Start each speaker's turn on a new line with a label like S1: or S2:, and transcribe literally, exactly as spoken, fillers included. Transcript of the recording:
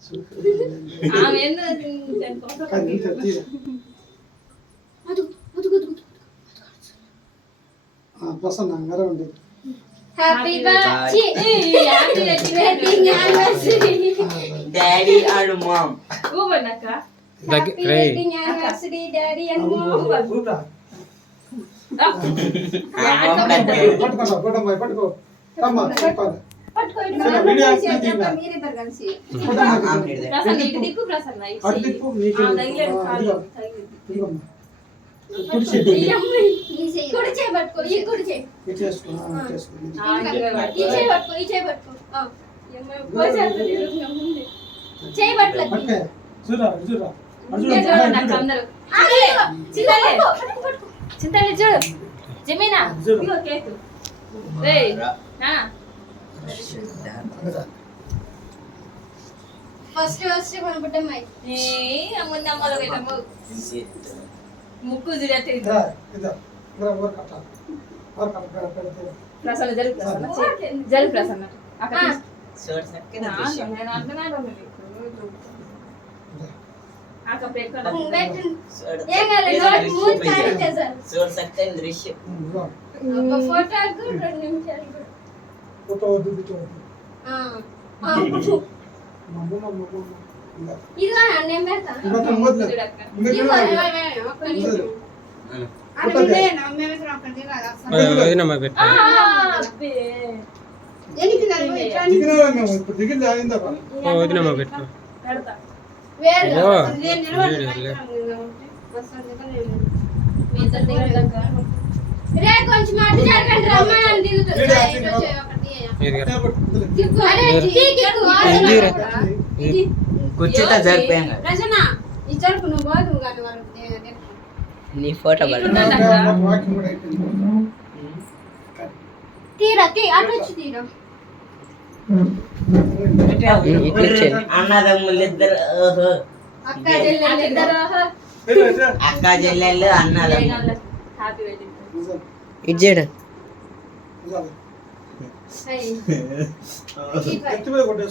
S1: ప్రసన్న అంగారా ఉంది.
S2: Happy birthday happy wedding anniversary
S3: daddy and mom.
S2: ఊబనక
S4: happy
S2: wedding anniversary daddy and mom.
S1: ఊరా
S3: పట్టుకో
S1: పట్టుకో పట్టుకో పట్టుకో అమ్మా పట్టుకో
S2: పట్టుకో ఇటు
S1: సరే,
S2: మనం
S1: వీడియో
S2: కలిసి
S1: తీద్దాం.
S2: చేద్దాం మీరిద్దరు కలిసి.
S3: ఆమ్లెట్
S2: ప్రసన్న ఇటు దిక్కు ప్రసన్న ఇటు
S1: అటు
S2: చెయ్యి.
S1: దిక్కు నీకు
S2: ఆ, తగిలేదు కాలు తగిలేదు.
S1: ఇదిగోమ్మా. కుడి చేయి
S2: ఈ అమ్మాయి ఈ చెయ్యి. కుడి చేయి పట్టుకో ఈ కుడి చేయి.
S1: ఇటు చేసుకో ఆ, ఇటు చేసుకో.
S2: ఆ, ఈ చేయి పట్టుకో ఈ చేయి పట్టుకో. ఆ, ఈ అమ్మాయి పోసేస్తుంది ఈరోజు ముందు. చేయి పట్టుకో.
S1: పట్టుకో చూరా చూరా
S2: ఇదే చూడండి అక్క అందరూ. చింతలే చింతలే పట్టుకో. చింతలే చూడు. జమీనా ఇగో కేక్. రేయ్ నా ఫస్ట్ ఫస్ట్ మన బుట్టమ్మాయి. ఏ అమ్మ అమ్మలో పెట్టమ్మ. ముక్కు చూడట్టే
S1: ఇదా ఇదా ఇదా వర్ కట్ట వర్ కట్ట పెడతా.
S2: ప్రసన్న జరుగు ప్రసన్న జరుగు ప్రసన్న అక్క
S3: షోర్ సక్కన
S2: నా
S3: దృశ్యం.
S2: నేను అంటున్నాను నీకు అక్క పెట్టుకో
S3: షోర్
S2: ఏం కాదు నోట్ మూడ్ కారితే సార్
S3: షోర్ సక్కన దృశ్యం.
S2: ఒక ఫోటోకు రెండు నిమిషాలు కూడా.
S1: ఫోటో వద్దు బిటో
S2: ఆ ఆ
S1: మమ్మ మమ్మ మమ్మ ఇలా
S2: ఇదిగో నేను పెడతా
S1: ఇంకా మొదలు
S2: చూడక్క
S1: ఇంకా
S2: ఇదిగో
S1: చూడు.
S2: ఒక్క నిమిషం.
S1: Photo they.
S4: వదినమ్మా పెట్టు.
S2: ఆ అబ్బే
S1: దిగినా మేము ఇప్పుడు దిగింది అయిందా పా?
S4: ఓ వదినమ్మా పెట్టు.
S2: పెడతా వేరు
S4: ఓ
S2: నేను
S4: వీడియోలే.
S2: మీ ఇద్దరు దిగండక్క రే కొంచెం అటు జరగండి రమ్మని దిగుతుంది
S4: ఇది కదా.
S2: అరే దిగు
S4: ఇది రే.
S2: ఇది
S3: కూర్చుంటా జరిపోయాం.
S2: రచన ఈ జరుపు నువ్వు పోదు కానీ వాళ్ళకి
S3: నీ ఫోటో పడ
S1: వాకింగ్ కూడా అయిపోయింది.
S2: తీరా తీ అటు వచ్చి తీరా
S3: అన్నదమ్ములు ఇద్దరు ఓహో
S2: అక్క చెల్లెలు ఇద్దరు
S1: ఏరా, ఏరా.
S3: అక్క చెల్లెళ్ళు అన్నదమ్ములు.
S2: హ్యాపీ వెడ్డింగ్
S1: నిజం.
S3: ఇది చేయడం
S1: నిజం.
S2: అయ్యి
S1: ఎత్తి మీద కొట్టేసుకో.